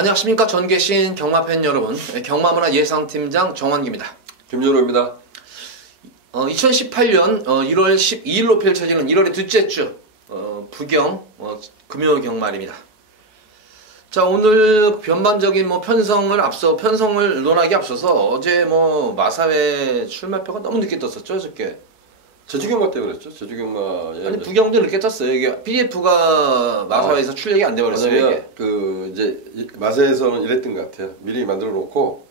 안녕하십니까. 전 계신 경마팬 여러분, 경마문화 예상팀장 정환기입니다. 김준호입니다. 2018년 1월 12일로 펼쳐지는 1월의 둘째 주 부경 금요 경말입니다. 자, 오늘 전반적인 편성을 논하기 앞서서 어제 마사회 출마표가 너무 늦게 떴었죠, 어저께. 제주경마 때문에 그랬죠. 제주경마. 아니, 부경도 늦게 떴어요. 이게 PDF가 마사회에서 출력이 안 돼버렸어요. 이게. 이제 마사회에서는 이랬던 것 같아요. 미리 만들어 놓고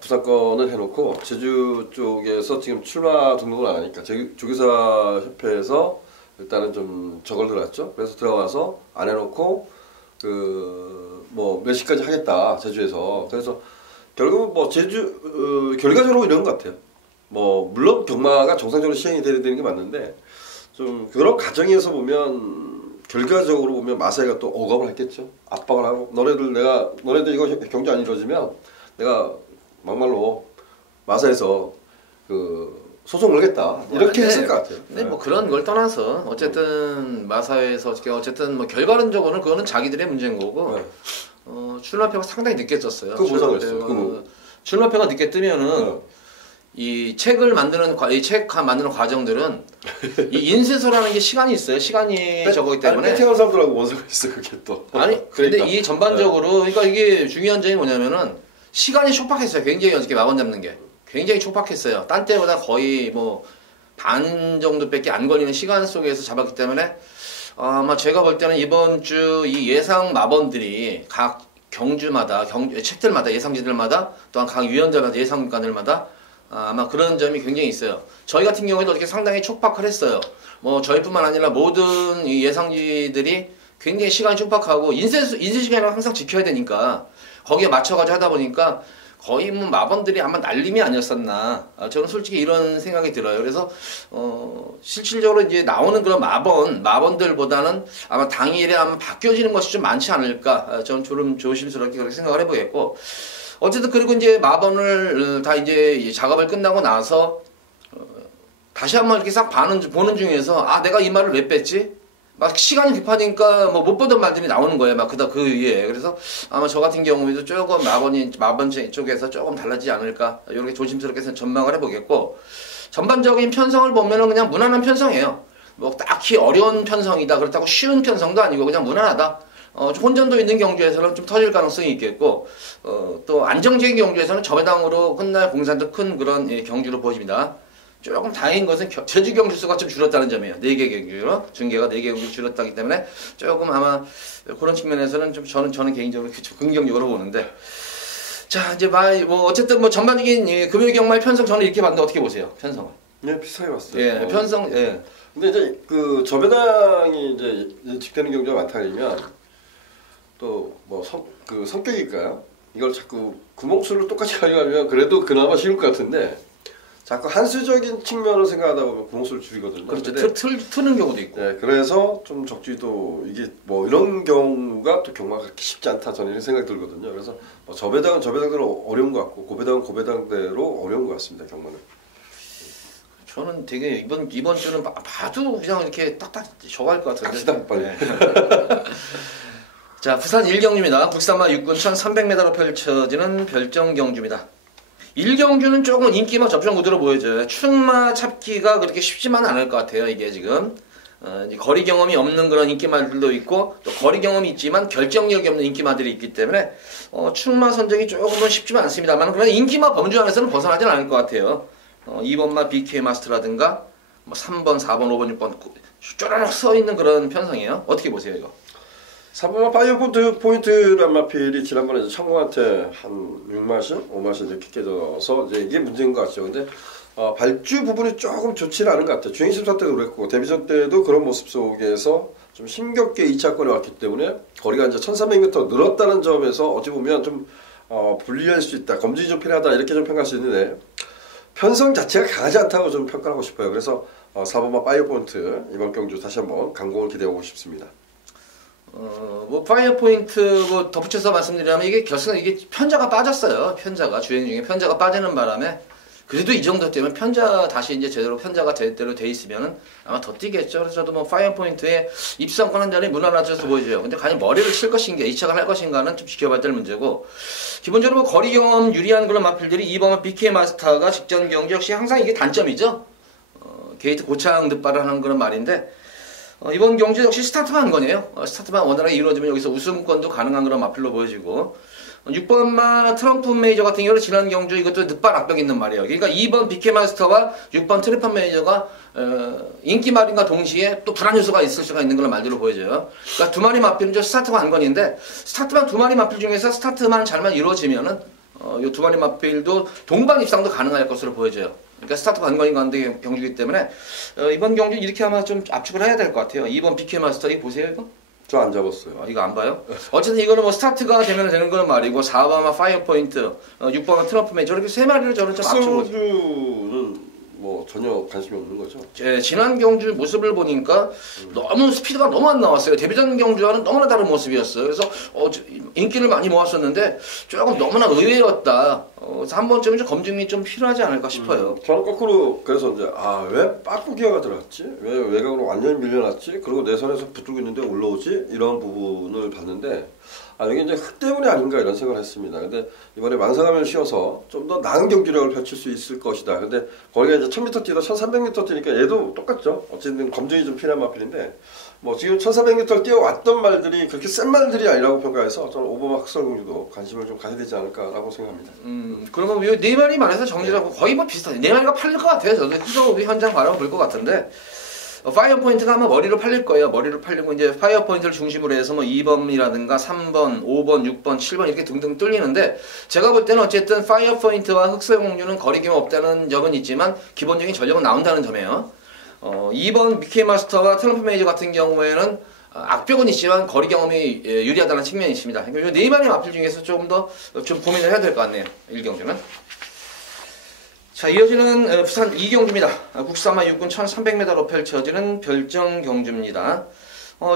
부사권을 해놓고 제주 쪽에서 지금 출마 등록을 안 하니까 조교사 협회에서 일단은 좀 저걸 들어갔죠. 그래서 들어가서 안 해놓고 몇 시까지 하겠다 제주에서. 그래서 결국은 제주 결과적으로 이런 것 같아요. 물론 경마가 정상적으로 시행이 돼야 되는 게 맞는데 좀 그런 과정에서 보면 결과적으로 보면 마사회가 또 억압을 했겠죠. 압박을 하고 너네들 이거 경제 안 이루어지면 내가 막말로 마사회에서 소송 걸겠다 이렇게 했을 것 같아요. 근데 그런 걸 떠나서 어쨌든 마사회에서 어쨌든 결과론적으로는 그거는 자기들의 문제인 거고 출마표가 상당히 늦게 떴어요. 그 뭐라고 했어요? 출마표가 늦게 뜨면은 이 책을 만드는 만드는 과정들은 이 인쇄소라는 게 시간이 있어요. 시간이 적기 때문에. 태어난 사람들하고 뭔 상관 있어 그게 또. 아니 근데 이 전반적으로 그러니까 이게 중요한 점이 뭐냐면은 시간이 촉박했어요. 굉장히 어저께 마번 잡는 게 굉장히 촉박했어요. 딴 때보다 거의 반 정도밖에 안 걸리는 시간 속에서 잡았기 때문에 아마 제가 볼 때는 이번 주 이 예상 마번들이 각 경주마다 책들마다 예상지들마다 또한 각 위원자마다 예상관들마다 아마 그런 점이 굉장히 있어요. 저희 같은 경우에도 어떻게 상당히 촉박을 했어요. 저희뿐만 아니라 모든 이 예상지들이 굉장히 시간이 촉박하고 인쇄 시간을 항상 지켜야 되니까 거기에 맞춰가지고 하다 보니까 거의 마번들이 아마 날림이 아니었었나. 저는 솔직히 이런 생각이 들어요. 그래서 실질적으로 이제 나오는 그런 마번들보다는 아마 당일에 아마 바뀌어지는 것이 좀 많지 않을까. 저는 좀 조심스럽게 그렇게 생각을 해보겠고. 어쨌든 그리고 이제 마번을 다 이제 작업을 끝나고 나서 다시 한번 이렇게 싹 보는 중에서 내가 이 말을 왜 뺐지? 막 시간이 급하니까 못 보던 말들이 나오는 거예요. 그 위에. 그래서 아마 저 같은 경우에도 조금 마번 쪽에서 조금 달라지지 않을까. 이렇게 조심스럽게 전망을 해보겠고. 전반적인 편성을 보면은 그냥 무난한 편성이에요. 딱히 어려운 편성이다. 그렇다고 쉬운 편성도 아니고 그냥 무난하다. 혼전도 있는 경주에서는 좀 터질 가능성이 있겠고, 또 안정적인 경주에서는 저배당으로 끝날 공산도 큰 그런 경주로 보입니다. 조금 다행인 것은 제주 경주 수가 좀 줄었다는 점이에요. 4개 경주로 중계가 4개 경주 줄었다기 때문에 조금 아마 그런 측면에서는 좀 저는 개인적으로 긍정적으로 보는데, 자 이제 어쨌든 전반적인 금요 경마의 편성 저는 이렇게 봤는데 어떻게 보세요? 편성을? 네, 비슷하게 봤어요. 예, 편성. 예. 근데 이제 저배당이 이제 예측되는 경주가 많다 그러면 또 성격일까요? 이걸 자꾸 구멍수를 똑같이 가져가면 그래도 그나마 쉬울 것 같은데 자꾸 한수적인 측면을 생각하다 보면 구멍수를 줄이거든요. 그렇죠. 트는 경우도 있고. 네, 그래서 좀 적지도 이게 이런 경우가 또 경마가 그렇게 쉽지 않다 저는 이런 생각이 들거든요. 그래서 저배당은 저배당대로 어려운 것 같고 고배당은 고배당대로 어려운 것 같습니다. 경마는. 저는 되게 이번 주는 봐도 그냥 이렇게 딱딱 저거할 것 같은데. 갑시다 빨리. 네. 자, 부산 1경주입니다. 국산마 육군 1300m로 펼쳐지는 별정경주입니다. 1경주는 조금 인기마 접종 구도로 보여져요. 충마 잡기가 그렇게 쉽지만은 않을 것 같아요. 이게 지금 거리 경험이 없는 그런 인기마들도 있고 또 거리 경험이 있지만 결정력이 없는 인기마들이 있기 때문에 충마 선정이 조금은 쉽지만 않습니다만 그러나 인기마 범주 안에서는 벗어나지는 않을 것 같아요. 2번마 BK 마스터라든가 3번, 4번, 5번, 6번 쪼르륵 서 있는 그런 편성이에요. 어떻게 보세요 이거? 3번마 파이어포인트란 마필이 지난번에 청구한테 한 6마실, 5마실 이렇게 깨져서 이게 문제인 것 같죠. 근데 발주 부분이 조금 좋지는 않은 것 같아요. 주행심사 때도 그랬고 데뷔전 때도 그런 모습 속에서 좀 힘겹게 2차권에 왔기 때문에 거리가 이제 1300m 늘었다는 점에서 어찌 보면 좀 불리할 수 있다. 검증이 좀 필요하다 이렇게 좀 평가할 수 있는데 편성 자체가 강하지 않다고 좀 평가하고 싶어요. 그래서 4번마 파이어포인트 이번 경주 다시 한번 강공을 기대하고 싶습니다. 파이어 포인트 덧붙여서 말씀드리자면 이게 결승은 이게 편자가 빠졌어요. 주행 중에 편자가 빠지는 바람에 그래도 이 정도 되면 편자 다시 이제 제대로 편자가 제대로 돼 있으면은 아마 더 뛰겠죠. 그래서 저도 뭐 파이어 포인트에 입상권 한 자리 무난하셔서 보여줘요. 근데 과연 머리를 칠 것인가, 이착을 할 것인가는 좀 지켜봐야 될 문제고, 기본적으로 뭐 거리 경험 유리한 그런 마필들이 이번 BK 마스터가 직전 경기 역시 항상 이게 단점이죠. 게이트 고창 득발을 하는 그런 말인데, 이번 경기 역시 스타트만 한 거네요. 스타트만 원활하게 이루어지면 여기서 우승권도 가능한 그런 마필로 보여지고, 6번마 트럼프 메이저 같은 경우는 지난 경주 이것도 늑발 악벽 있는 말이에요. 그러니까 2번 BK 마스터와 6번 트리플 메이저가 인기 말인과 동시에 또 불안 요소가 있을 수가 있는 그런 말들로 보여져요. 그러니까 두 마리 마필은 저 스타트가 관건인데, 스타트만 두 마리 마필 중에서 스타트만 잘만 이루어지면은 이 두 마리 마필도 동반 입상도 가능할 것으로 보여져요. 그러니까 스타트 관건인 가운데 경주이기 때문에 이번 경주 이렇게 아마 좀 압축을 해야 될 것 같아요. 2번 BK 마스터 이거 보세요 이거. 저 안 잡았어요. 이거 안 봐요? 어쨌든 이거는 뭐 스타트가 되면 되는 거는 말이고, 4번은 파이어 포인트, 6번은 트럼프 메이저, 저렇게 세 마리를 저는 좀 압축을. 흑성주는 뭐 전혀 관심이 없는 거죠. 지난 경주 모습을 보니까 너무 스피드가 너무 안 나왔어요. 데뷔전 경주와는 너무나 다른 모습이었어요. 그래서 인기를 많이 모았었는데 조금 너무나 의외였다. 그래서 한 번쯤은 좀 검증이 좀 필요하지 않을까 싶어요. 저는 거꾸로 그래서 이제 왜 빠꾸 기어가 들어갔지? 왜 외곽으로 완전히 밀려났지? 그리고 내 선에서 붙들고 있는데 올라오지? 이런 부분을 봤는데 이게 이제 흙 때문이 아닌가 이런 생각을 했습니다. 근데 이번에 망상하면 쉬어서 좀 더 나은 경기력을 펼칠 수 있을 것이다. 근데 거기가 이제 1000m 뛰다 1300m 뛰니까 얘도 똑같죠. 어쨌든 검증이 좀 필요한 마필인데, 뭐 지금 1300m 뛰어왔던 말들이 그렇게 센 말들이 아니라고 평가해서 저는 오버마 흑설공주도 관심을 좀 가져야 되지 않을까라고 생각합니다. 그러면 네 마리 말해서 정리하고 거의 뭐 비슷하네. 네 마리가 팔릴 것 같아요. 저도 후속 현장 바람 불 것 같은데, 파이어 포인트가 아마 머리로 팔릴 거예요. 머리로 팔리고 이제 파이어 포인트를 중심으로 해서 뭐 2번이라든가 3번, 5번, 6번, 7번 이렇게 등등 뚫리는데, 제가 볼 때는 어쨌든 파이어 포인트와 흑설공주는 거리 경험 없다는 점은 있지만 기본적인 전력은 나온다는 점이에요. 2번 BK 마스터와 트럼프 메이저 같은 경우에는 악벽은 있지만 거리 경험이 유리하다는 측면이 있습니다. 그러니까 네 마리 마필 중에서 조금 더 좀 고민을 해야 될 것 같네요. 1경주는. 자, 이어지는 부산 2경주입니다. 국산마 6군 1300m로 펼쳐지는 별정 경주입니다.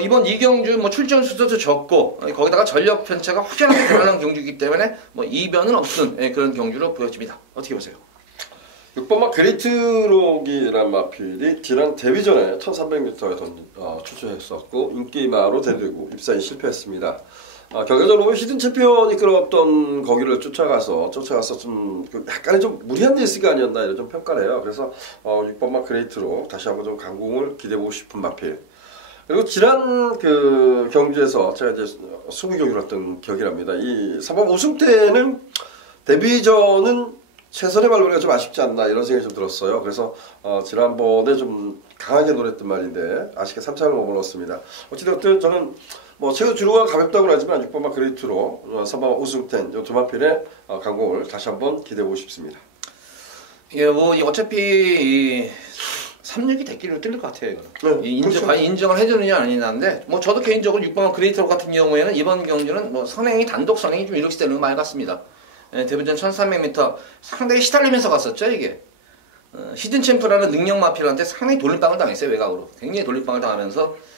이번 2경주 뭐 출전 수도 적고, 거기다가 전력 편차가 확연하게 드러나는 경주이기 때문에 뭐 이변은 없는 그런 경주로 보여집니다. 어떻게 보세요? 6번마 그레이트록이라는 마필이 지난 데뷔전에 1300m에 출전했었고 인기마로 대들고 입사에 실패했습니다. 결과적으로 히든 챔피언이 끌어왔던 거기를 쫓아가서 좀 약간의 좀 무리한 레이스가 아니었나 이런 좀 평가를 해요. 그래서 6번마 그레이트록 다시 한번 좀 강공을 기대해보고 싶은 마필. 그리고 지난 그 경주에서 제가 이제 20경기를 했던 기억이 납니다. 이 3번 우승 때는 데뷔전은 최선의 발로리가 좀 아쉽지 않나 이런 생각이 좀 들었어요. 그래서 지난번에 좀 강하게 노렸던 말인데 아쉽게 3차를 머물렀습니다. 어찌됐든 저는 뭐 최고 주로가 가볍다고는 하지만 6번마 그레이트로 3번마 우승텐 이 두 마필의 강공을 다시 한번 기대해보고 싶습니다. 예, 뭐 어차피 3륙이 대끼로 뜰 것 같아요. 이거는. 네, 그렇죠. 과연 인정을 해주느냐 아니냐인데, 뭐 저도 개인적으로 6번마 그레이트로 같은 경우에는 이번 경주는 뭐 선행이 단독 선행이 좀 이렇게 되는 거 많이 같습니다. 데뷔전 1300m 상당히 시달리면서 갔었죠 이게. 히든 챔프라는 능력 마필한테 상당히 돌림방을 당했어요. 외곽으로 굉장히 돌림방을 당하면서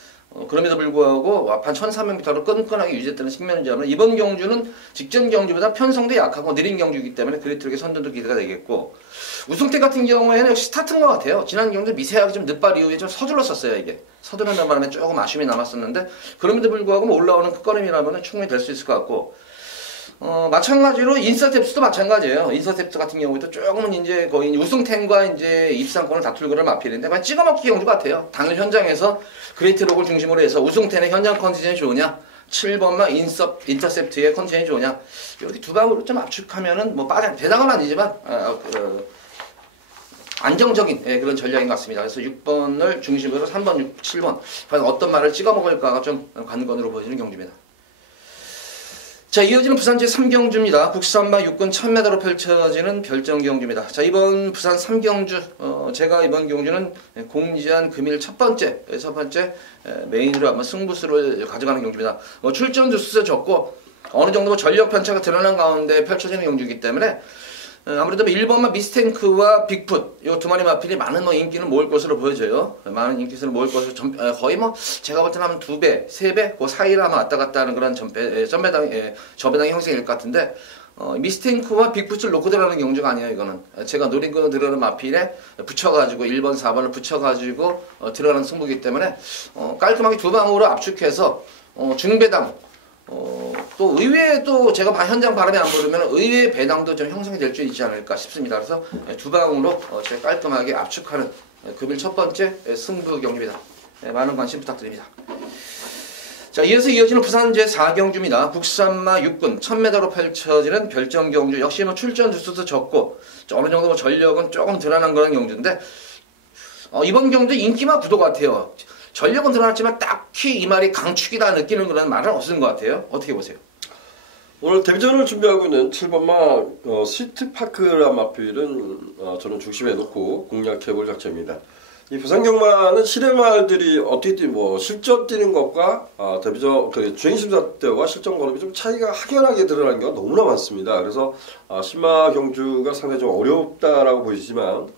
그럼에도 불구하고 와판 1300m로 끈끈하게 유지했다는 측면이지만, 이번 경주는 직전 경주보다 편성도 약하고 느린 경주이기 때문에 그레이트록의 선전도 기대가 되겠고, 우승태 같은 경우에는 역시 스타트인 것 같아요. 지난 경주 미세하게 좀 늦발 이후에 좀 서둘렀었어요. 이게 서두르는 바람에 조금 아쉬움이 남았었는데, 그럼에도 불구하고 뭐 올라오는 끝걸음이라면 충분히 될 수 있을 것 같고, 마찬가지로 인서셉트도 마찬가지예요. 인서셉트 같은 경우에도 조금은 이제 거의 우승템과 이제 입상권을 다툴 그런 마필인데, 찍어먹기 경주 같아요. 당일 현장에서 그레이트록을 중심으로 해서 우승템의 현장 컨디션이 좋으냐, 7번만 인터셉트의 컨디션이 좋으냐, 이렇게 두 방으로 좀 압축하면은 뭐 대단은 아니지만 안정적인 그런 전략인 것 같습니다. 그래서 6번을 중심으로 3번, 6, 7번 과연 어떤 말을 찍어먹을까가 좀 관건으로 보여지는 경주입니다. 자, 이어지는 부산 제3경주입니다. 국산마 6군 1000m로 펼쳐지는 별정 경주입니다. 자, 이번 부산 3경주, 제가 이번 경주는 공지한 금일 첫 번째 메인으로 한번 승부수를 가져가는 경주입니다. 출전 주수도 적고 어느 정도 전력 편차가 드러난 가운데 펼쳐지는 경주이기 때문에 아무래도 1번만 미스탱크와 빅풋 이 두 마리 마필이 많은 인기는 모을 것으로 보여져요. 많은 인기를 모을 것으로 거의 뭐 제가 볼 때는 한 2배, 3배 그 사이로 아마 왔다 갔다 하는 그런 저배당 형성일 것 같은데, 미스팅크와 빅풋을 놓고 들어가는 경주가 아니에요. 이거는 제가 노린 거 들어가는 마필에 붙여가지고 1번, 4번을 붙여가지고 들어가는 승부이기 때문에 깔끔하게 두 방으로 압축해서 중배당 또 의외에 또 제가 현장 바람이 안 부르면 의외의 배당도 좀 형성이 될 수 있지 않을까 싶습니다. 그래서 두 방으로 제가 깔끔하게 압축하는 금일 첫 번째 승부 경기입니다. 많은 관심 부탁드립니다. 자, 이어서 이어지는 부산 제4경주입니다. 국산마 6군 1000m로 펼쳐지는 결정 경주. 역시 뭐 출전 주수도 적고 어느 정도 전력은 조금 드러난 그런 경주인데 이번 경주 인기만 구도 같아요. 전력은 드러났지만 딱히 이 말이 강축이다 느끼는 그런 말은 없는 것 같아요. 어떻게 보세요? 오늘 데뷔전을 준비하고 있는 7번마 시트파크란 마필은 저는 중심에 놓고 공략해볼 작전입니다. 이 부산 경마는 실외말들이 어떻게 뭐 실전 뛰는 것과 데뷔전 주행 심사 때와 실전 걸음이 좀 차이가 확연하게 드러나는 경우가 너무나 많습니다. 그래서 신마 경주가 상당히 좀 어렵다라고 보이지만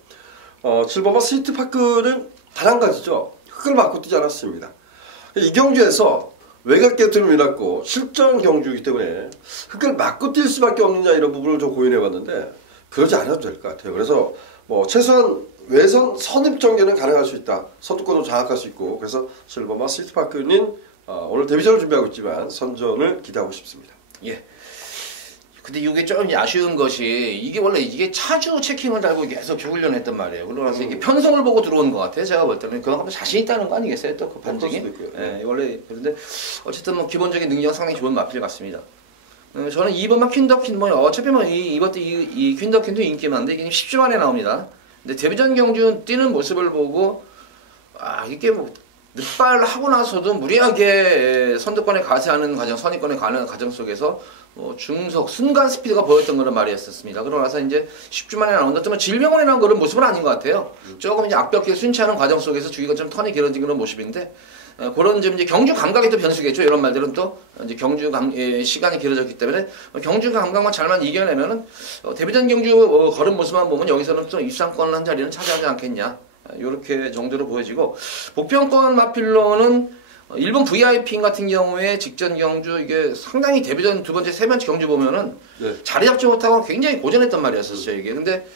7번마 시트파크는 단 한 가지죠. 흙을 맞고 뛰지 않았습니다. 이 경주에서 외곽게이트를 밀었고 실전 경주이기 때문에 흙을 맞고 뛸 수밖에 없느냐 이런 부분을 좀 고민해봤는데 그러지 않아도 될 것 같아요. 그래서 뭐 최소한 외선 선입 전개는 가능할 수 있다. 선두권을 장악할 수 있고 그래서 7번마 시트파크는 오늘 데뷔전을 준비하고 있지만 선전을 기대하고 싶습니다. 예. 근데 이게 좀 아쉬운 것이 이게 원래 이게 차주 체킹을 달고 계속 훈련했단 말이에요. 그러면서 이게 편성을 보고 들어오는 것 같아요. 제가 볼 때는 그만큼 자신 있다는 거 아니겠어요? 또 그 반증이. 예, 원래 그런데 어쨌든 뭐 기본적인 능력 상당히 좋은 마필 같습니다. 저는 2번만 퀸더퀸 뭐 어차피 뭐 이번 이 퀸더퀸도 인기 많은데 이게 10주 만에 나옵니다. 근데 데뷔전 경주 뛰는 모습을 보고 이게 뭐 늑발하고 나서도 무리하게 선두권에 가세하는 과정, 선입권에 가는 과정 속에서 중속, 순간 스피드가 보였던 그런 말이었습니다. 그러고 나서 이제 10주 만에 나온다. 또 질병원에 나온 그런 모습은 아닌 것 같아요. 조금 이제 악벽에 순치하는 과정 속에서 주기가 좀 턴이 길어진 그런 모습인데, 그런 이제 경주 감각이 또 변수겠죠. 이런 말들은 또 이제 시간이 길어졌기 때문에 경주 감각만 잘만 이겨내면은 데뷔전 경주 걸은 모습만 보면 여기서는 또 입상권을 한 자리는 차지하지 않겠냐. 이렇게 정도로 보여지고 복평권 마필로는 일본 VIP 같은 경우에 직전 경주 이게 상당히 데뷔전 두 번째 세 번째 경주 보면은 자리 잡지 못하고 굉장히 고전했단 말이었었죠 이게. 근데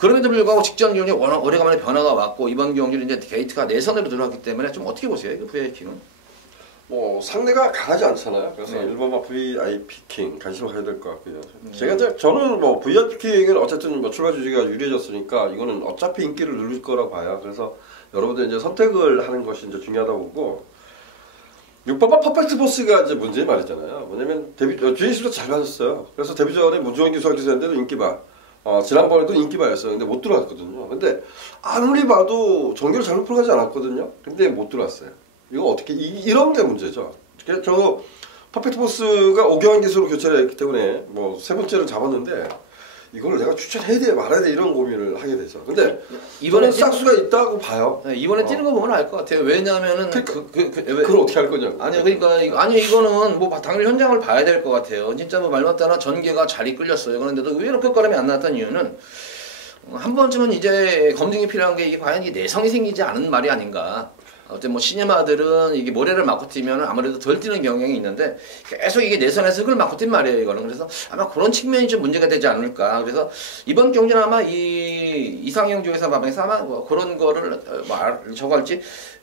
그럼에도 불구하고 직전 경주에 오래간만에 변화가 왔고 이번 경주는 이제 게이트가 내선으로 들어왔기 때문에 좀 어떻게 보세요 이거 VIP는? 뭐 상대가 강하지 않잖아요. 그래서 1번마 VIP 킹 관심을 가져야 될 것 같고요. 저는 뭐 VIP 킹은 어쨌든 뭐 출발 주지가 유리해졌으니까 이거는 어차피 인기를 누릴 거라고 봐요. 그래서 여러분들 이제 선택을 하는 것이 이제 중요하다고 보고 6번마 퍼펙트 보스가 이제 문제인 말이잖아요. 뭐냐면 주행 심사 잘 받았어요. 그래서 데뷔전에 문주원 기수가 기수했는데도 인기바. 지난번에도 인기바였어요. 근데 못 들어왔거든요. 근데 아무리 봐도 전개를 잘못 풀어가지 않았거든요. 근데 못 들어왔어요. 이거 어떻게 이런 게 문제죠. 저 퍼펙트 보스가 오경환 기수로 교체를 했기 때문에 뭐 세 번째를 잡았는데 이걸 내가 추천해야 돼 말아야 돼 이런 고민을 하게 되죠. 근데 이번에 싹수가 있다고 봐요. 이번에 뛰는 거 보면 알 것 같아요. 왜냐하면은 그걸 어떻게 할 거냐고. 아니요, 그러니까 이거는 뭐 당일 현장을 봐야 될 것 같아요. 진짜 뭐 말 맞다나 전개가 잘 이끌렸어요. 그런데도 의외로 끝걸음이 안 나왔던 이유는 한 번쯤은 이제 검증이 필요한 게 이게 과연 이게 내성이 생기지 않은 말이 아닌가. 어쨌든 뭐 시네마들은 이게 모래를 맞고 뛰면 아무래도 덜 뛰는 경향이 있는데 계속 이게 내선에서 흙을 맞고 뛴 말이에요 이거는. 그래서 아마 그런 측면이 좀 문제가 되지 않을까. 그래서 이번 경기는 아마 이 이상형 조회사 방에서 아마 뭐 그런 거를 저거 할지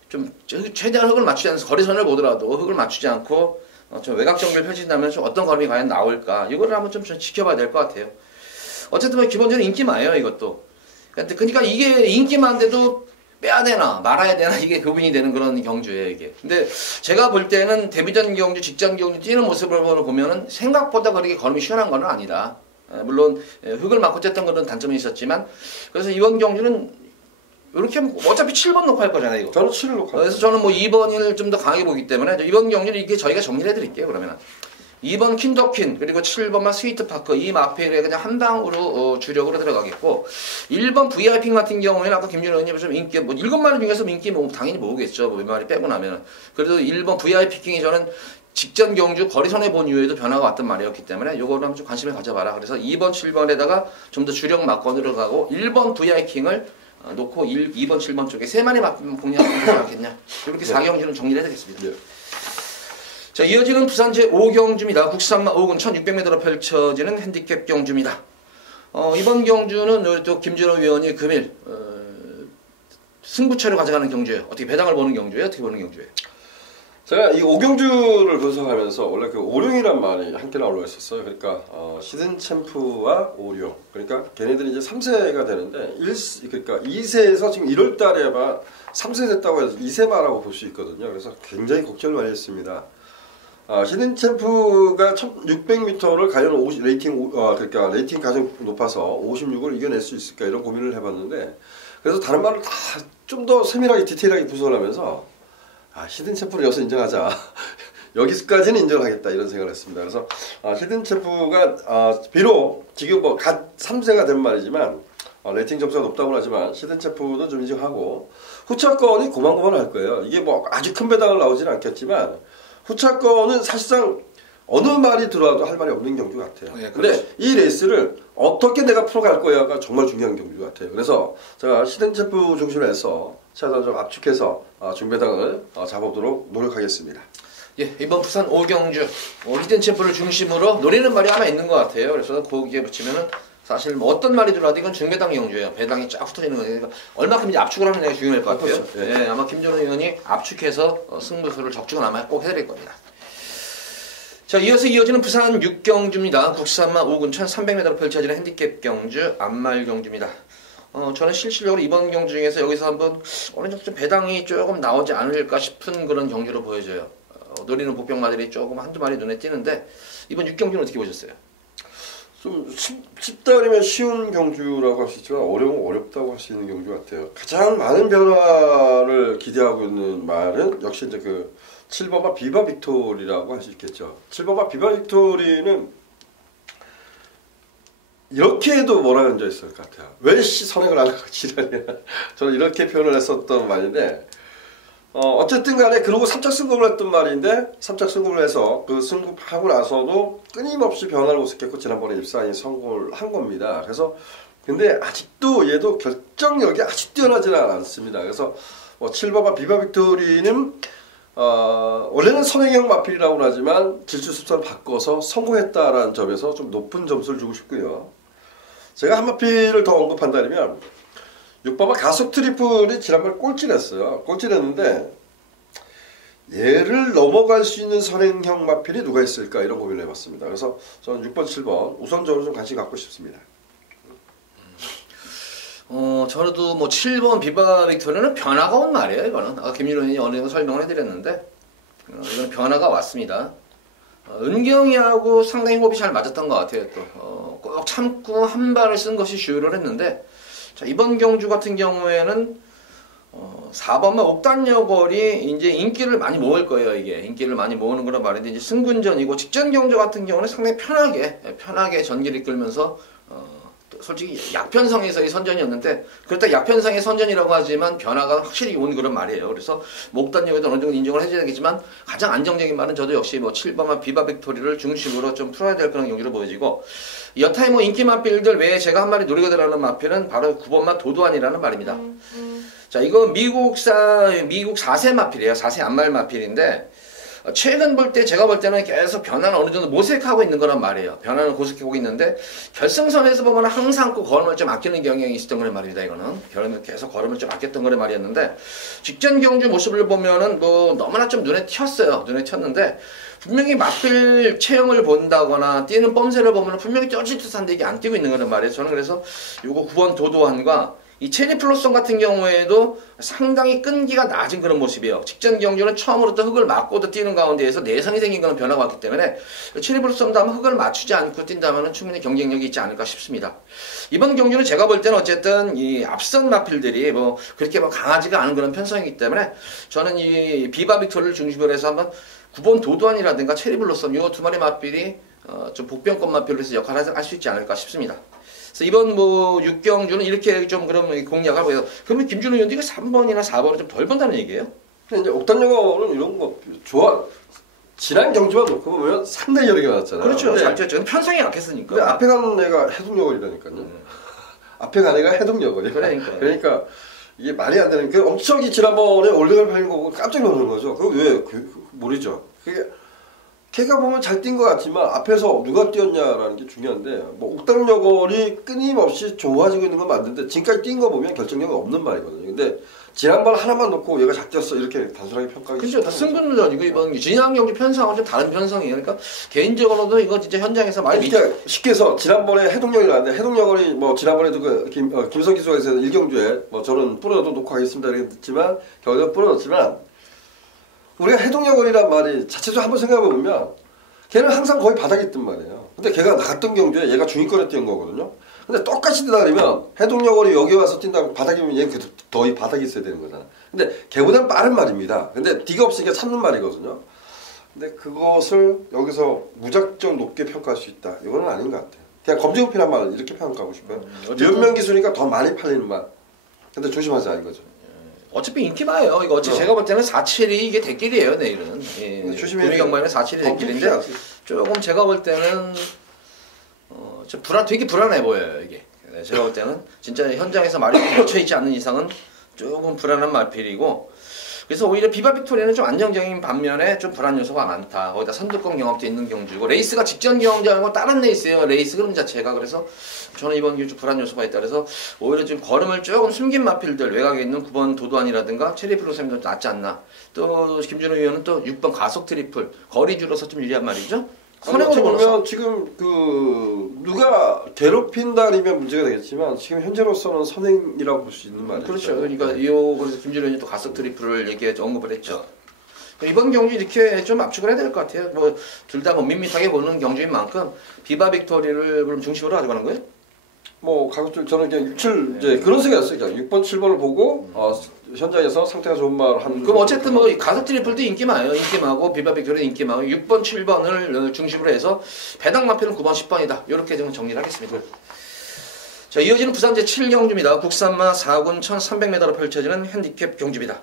좀 최대한 흙을 맞추지 않아서 거리선을 보더라도 흙을 맞추지 않고 좀 외곽 정비를 펼친다면 좀 어떤 걸음이 과연 나올까 이거를 한번 좀 지켜봐야 될 것 같아요. 어쨌든 뭐 기본적으로 인기마예요 이것도. 그러니까 이게 인기만인데도 빼야 되나 말아야 되나 이게 구분이 되는 그런 경주예요 이게. 근데 제가 볼 때는 데뷔전 경주, 직전 경주 뛰는 모습을 보면은 생각보다 그렇게 걸음이 시원한 건 아니다. 물론 흙을 맞고 쬐던 그런 단점이 있었지만 그래서 이번 경주는 이렇게 어차피 7번 놓고 할 거잖아요 이거. 저는 7을 놓고. 그래서 저는 뭐 2번을 좀 더 강하게 보기 때문에 이번 경주는 이게 저희가 정리를 해드릴게요 그러면은. 2번 킨더퀸 그리고 7번만 스위트파크 이 마필에 그냥 한 방으로 주력으로 들어가겠고 1번 VIP 같은 경우에는 아까 김준호 의원님 좀 인기 뭐 7마리 중에서 인기 뭐 당연히 모으겠죠 뭐 몇 마리 빼고 나면은. 그래도 1번 VIP 킹이 저는 직전 경주 거리선에 본 이후에도 변화가 왔던 말이었기 때문에 요거를 한번 좀 관심을 가져봐라. 그래서 2번 7번에다가 좀 더 주력 막건으로 가고 1번 VIP 킹을 놓고 2번 7번 쪽에 3마리 공략하면 되지 않겠냐. 이렇게 4경주는 정리를 해야 되겠습니다. 자, 이어지는 부산 제5경주입니다. 국산마 5군 1600m로 펼쳐지는 핸디캡 경주입니다. 이번 경주는 또 김준호 위원이 금일 승부처를 가져가는 경주예요. 어떻게 배당을 보는 경주예요? 어떻게 보는 경주예요? 제가 이 오경주를 분석하면서 원래 그 오룡이란 말이 함께 나올라 있었어요. 그러니까 시든 챔프와 오룡. 그러니까 걔네들이 이제 3세가 되는데 그러니까 2세에서 지금 1월 달에만 3세 됐다고 해서 2세마라고 볼 수 있거든요. 그래서 굉장히 걱정을 많이 했습니다. 시든 챔프가 1600m를 과연 그러니까 레이팅 가장 높아서 56을 이겨낼 수 있을까 이런 고민을 해봤는데 그래서 다른 말을 다 좀 더 세밀하게 디테일하게 분석을 하면서 히든 챔프를 여기서 인정하자. 여기까지는 인정하겠다 이런 생각을 했습니다. 그래서 히든 챔프가 비록 지금 뭐 갓 3세가 된 말이지만 레이팅 점수가 높다고 하지만 히든 챔프도 좀 인정하고 후차권이 고만고만할 거예요. 이게 뭐 아주 큰 배당을 나오지는 않겠지만 후차권은 사실상 어느 말이 들어와도 할 말이 없는 경주 같아요. 네, 근데 그렇지. 이 레이스를 어떻게 내가 풀어갈 거야가 정말 중요한 경주 같아요. 그래서 제가 히든 챔프 중심으로 해서 최대한 좀 압축해서 중배당을 잡아보도록 노력하겠습니다. 예, 이번 부산 5경주 히든 챔프를 중심으로 노리는 말이 하나 있는 것 같아요. 그래서 거기에 붙이면은 사실 뭐 어떤 말이 들어와도 이건 중배당 경주예요. 배당이 쫙 흩어지는 거예요. 그러니까 얼마큼 이제 압축을 하느냐가 중요할 것 같아요. 그렇죠. 예. 예, 아마 김준호 의원이 압축해서 승부수를 적중은 아마 꼭 해드릴 겁니다. 자, 이어서 이어지는 부산 6경주입니다. 국산마 5군 1300m로 펼쳐지는 핸디캡 경주, 안말 경주입니다. 저는 실질적으로 이번 경주 중에서 여기서 한번 어느 정도 좀 배당이 조금 나오지 않을까 싶은 그런 경주로 보여져요. 노리는 복병마들이 조금 한두 마리 눈에 띄는데 이번 6경주는 어떻게 보셨어요? 좀 쉽다면 쉬운 경주라고 할 수 있지만 어렵다고 할 수 있는 경주 같아요. 가장 많은 변화를 기대하고 있는 말은 역시 이제 그 7번마 비바 빅토리라고 할 수 있겠죠. 7번마 비바 빅토리는 이렇게 해도 뭐라 앉아 있을 것 같아요. 왜 선행을 안 하고 지랄이야. 저는 이렇게 표현을 했었던 말인데 어쨌든 간에 그러고 3차 승급을 했던 말인데 3차 승급을 해서 그 승급하고 나서도 끊임없이 변화를 모색했고 지난번에 입사에 성공을 한 겁니다. 그래서 근데 아직도 얘도 결정력이 아주 뛰어나지는 않습니다. 그래서 7번마 비바 빅토리는 원래는 선행형 마필이라고 하지만 질주 습관을 바꿔서 성공했다라는 점에서 좀 높은 점수를 주고 싶고요. 제가 한 마필을 더 언급한다면 6번마 가속 트리플이 지난번에 꼴찌했어요. 꼴찌했는데 얘를 넘어갈 수 있는 선행형 마필이 누가 있을까 이런 고민을 해봤습니다. 그래서 저는 6번, 7번 우선적으로 좀 관심 갖고 싶습니다. 저도 뭐 7번 비바 빅토리는 변화가 온 말이에요. 이거는 김준호 의원이 어느 정도 설명을 해드렸는데 이건 변화가 왔습니다. 은경이하고 상당히 호흡이 잘 맞았던 것 같아요. 또 꼭 참고 한 발을 쓴 것이 주요를 했는데 자, 이번 경주 같은 경우에는 4번마 옥단여걸이 이제 인기를 많이 모을 거예요. 이게 인기를 많이 모으는 거란 말인데 이제 승군전이고 직전 경주 같은 경우는 상당히 편하게 전기를 이끌면서 솔직히 약편성에서의 선전이었는데 그렇다 약편성의 선전이라고 하지만 변화가 확실히 온 그런 말이에요. 그래서 목단역에도 어느 정도 인정을 해줘야 되겠지만 가장 안정적인 말은 저도 역시 뭐 7번마 비바 빅토리를 중심으로 좀 풀어야 될 그런 경기로 보여지고 여타의 뭐 인기 마필들 외에 제가 한 마리 노리고 들어가는 마필은 바로 9번마 도도안이라는 말입니다. 자, 이거 미국 4세 마필이에요. 4세 안말 마필인데 최근 볼 때 제가 볼 때는 계속 변화는 어느 정도 모색하고 있는 거란 말이에요. 변화는 고색하고 있는데 결승선에서 보면 항상 그 걸음을 좀 아끼는 경향이 있었던 거란 말입니다. 이거는 계속 걸음을 좀 아꼈던 거란 말이었는데 직전 경주 모습을 보면은 뭐 너무나 좀 눈에 튀었어요. 눈에 튀었는데 분명히 마필 체형을 본다거나 뛰는 뻔세를 보면 분명히 쪄질 듯한데 이게 안 뛰고 있는 거란 말이에요. 저는 그래서 요거 9번 도도환과 이 체리 플로썸 같은 경우에도 상당히 끈기가 낮은 그런 모습이에요. 직전 경주는 처음으로 또 흙을 맞고도 뛰는 가운데에서 내성이 생긴 그런 변화가 왔기 때문에 체리 플로썸도 아마 흙을 맞추지 않고 뛴다면 충분히 경쟁력이 있지 않을까 싶습니다. 이번 경주는 제가 볼 때는 어쨌든 이 앞선 마필들이 뭐 그렇게 뭐 강하지가 않은 그런 편성이기 때문에 저는 이 비바 빅토리를 중심으로 해서 한번 9번 도도안이라든가 체리 블로썸 이 두 마리 마필이 좀 복병권 마필로 해서 역할을 할 수 있지 않을까 싶습니다. 그래서 이번 뭐 6경주는 이렇게 좀 그럼 공략을 하고 해서 그러면 김준호 의원도 이거 3번이나 4번을 좀 덜 번다는 얘기예요? 근데 이제 옥단영어는 이런 거 좋아. 지난 경주만 놓고 보면 상당히 여러 개 많았잖아요. 그렇죠. 잘 뛰었죠. 편성이 약했으니까. 근데 앞에 가는 애가 해동여걸이라니까요. 앞에 가는 애가 해동여걸이야. 그러니까 이게 말이 안 되는 게 엄청 지난번에 올드걸 팔린 거 보고 깜짝 놀란 거죠. 그거 왜 모르죠. 그게 걔가 보면 잘 뛴 것 같지만 앞에서 누가 뛰었냐라는 게 중요한데 뭐 옥당여걸이 끊임없이 좋아지고 있는 건 맞는데 지금까지 뛴 거 보면 결정력이 없는 말이거든요. 근데 지난번 하나만 놓고 얘가 잘 뛰었어 이렇게 단순하게 평가하기 그렇죠. 승부는 아니고 이번 진양 경기 편성은 좀 다른 편성이에요. 그러니까 개인적으로도 이거 진짜 현장에서 많이 쉽게 해서 지난번에 해동력이 나왔는데 해동력이 뭐 지난번에도 그 김석기 수석에서 일경주에 뭐 저는 뿌려도 놓고 가겠습니다 이랬지만 결국에 뿌려놨지만 우리가 해동력이란 말이 자체적으로 한번 생각해보면 걔는 항상 거의 바닥에 있단 말이에요. 근데 걔가 나갔던 경주에 얘가 중위권에 뛴 거거든요. 근데 똑같이 뛰다 그러면 해동력이 여기 와서 뛴다고 바닥이면 얘는 더 바닥에 있어야 되는 거잖아. 근데 걔보다는 빠른 말입니다. 근데 뒤가 없으니까 참는 말이거든요. 근데 그것을 여기서 무작정 높게 평가할 수 있다. 이거는 아닌 것 같아요. 그냥 검증호피란 말을 이렇게 평가하고 싶어요. 연명 기술이니까 더 많이 팔리는 말. 근데 조심하자 이거죠. 어차피 인기마예요. 이거 어차피 제가 볼 때는 4-7이 이게 대길이에요, 내일은. 예, 조심해야 구미경마에는 4-7이 대길인데 조금 제가 볼 때는 좀 되게 불안해 보여요, 이게. 네, 제가 볼 때는 진짜 현장에서 말이 묻혀 있지 않는 이상은 조금 불안한 마필이고 그래서 오히려 비바 빅토리아는 좀 안정적인 반면에 좀 불안 요소가 많다. 거기다 선두권 경험도 있는 경주고 레이스가 직전 경쟁하고 다른 레이스예요. 레이스 그림 자체가. 그래서 저는 이번 경주 좀 불안 요소가 있다. 그래서 오히려 좀 걸음을 조금 숨긴 마필들 외곽에 있는 9번 도도안이라든가 체리플로셈도 낫지 않나. 또 김준호 의원은 또 6번 가속 트리플 거리 줄어서 좀 유리한 말이죠. 선행으로 보면 지금 누가 괴롭힌다면 문제가 되겠지만 지금 현재로서는 선행이라고 볼 수 있는 말이죠. 그렇죠. 그러니까 그래서 김준호 의원이 또 가속 트리플을 언급을 했죠. 이번 경주 이렇게 좀 압축을 해야 될 것 같아요. 뭐 둘 다 밋밋하게 보는 경주인 만큼 비바 빅토리를 그럼 중심으로 가져가는 거예요? 뭐 가급적 저는 그냥 6, 7 이제 그런 생각이었어요. 그냥 6번, 7번을 보고 현장에서 상태가 좋은 말 하는. 그럼 어쨌든 뭐 가속 트리플도 인기 많아요. 인기 많고 비바 빅토리도 인기 많고 6번, 7번을 중심으로 해서 배당 마필은 9번, 10번이다. 이렇게 좀 정리를 하겠습니다. 자, 이어지는 부산 제7경주입니다. 국산마 4군 1300m로 펼쳐지는 핸디캡 경주입니다.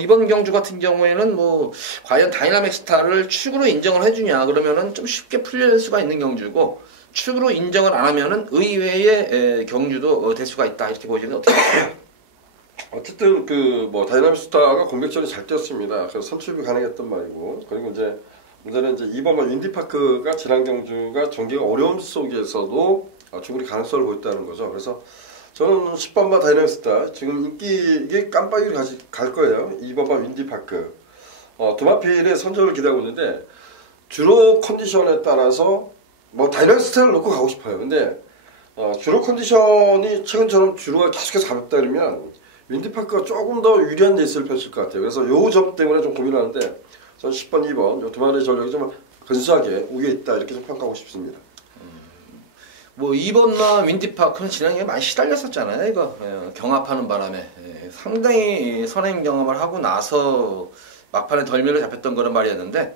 이번 경주 같은 경우에는 뭐 과연 다이나믹 스타를 축으로 인정을 해주냐 그러면은 좀 쉽게 풀릴 수가 있는 경주고 축으로 인정을 안 하면은 의외의 경주도 될 수가 있다 이렇게 보시면 어떻게 보세요? 어쨌든 뭐 다이나믹 스타가 공백전이 잘 뛰었습니다. 그래서 선출이 가능했던 말이고 그리고 이제 문제는 이제 2번과 윈디파크가 지난 경주가 전개가 어려움 속에서도 충분히 가능성을 보였다는 거죠. 그래서 저는 10번과 다이나믹 스타 지금 인기에 깜빡이를 갈 거예요. 2번과 윈디파크 두 마필의 선전을 기대하고 있는데 주로 컨디션에 따라서 뭐 다이나믹 스타를 놓고 가고 싶어요. 근데 주로 컨디션이 최근처럼 주로가 계속해서 가볍다 그러면 윈디파크가 조금 더 유리한 레이스를 펼칠 것 같아요. 그래서 요 점 때문에 좀 고민하는데 저는 10번, 2번 요 두 마리의 전력이 좀 근소하게 우위에 있다 이렇게 좀 평가하고 싶습니다. 뭐 2번마 윈디파크는 지난해 많이 시달렸었잖아요. 이거 경합하는 바람에 상당히 선행 경험을 하고 나서 막판에 덜미를 잡혔던 그런 말이었는데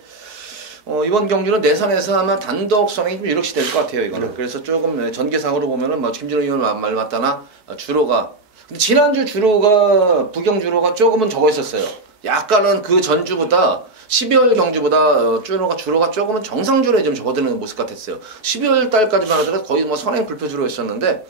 이번 경주는 내선에서 아마 단독 선행이 좀 유력시 될 것 같아요. 이거는 그래서 조금 전개상으로 보면은 뭐 김준호 의원 말 맞다나 주로가 근데 지난주 주로가 부경 주로가 조금은 적어 있었어요. 약간은 그 전주보다 12월 경주보다 주로가 조금은 정상주로에 좀 적어드는 모습 같았어요. 12월 달까지만 하더라도 거의 뭐 선행 불표주로였었는데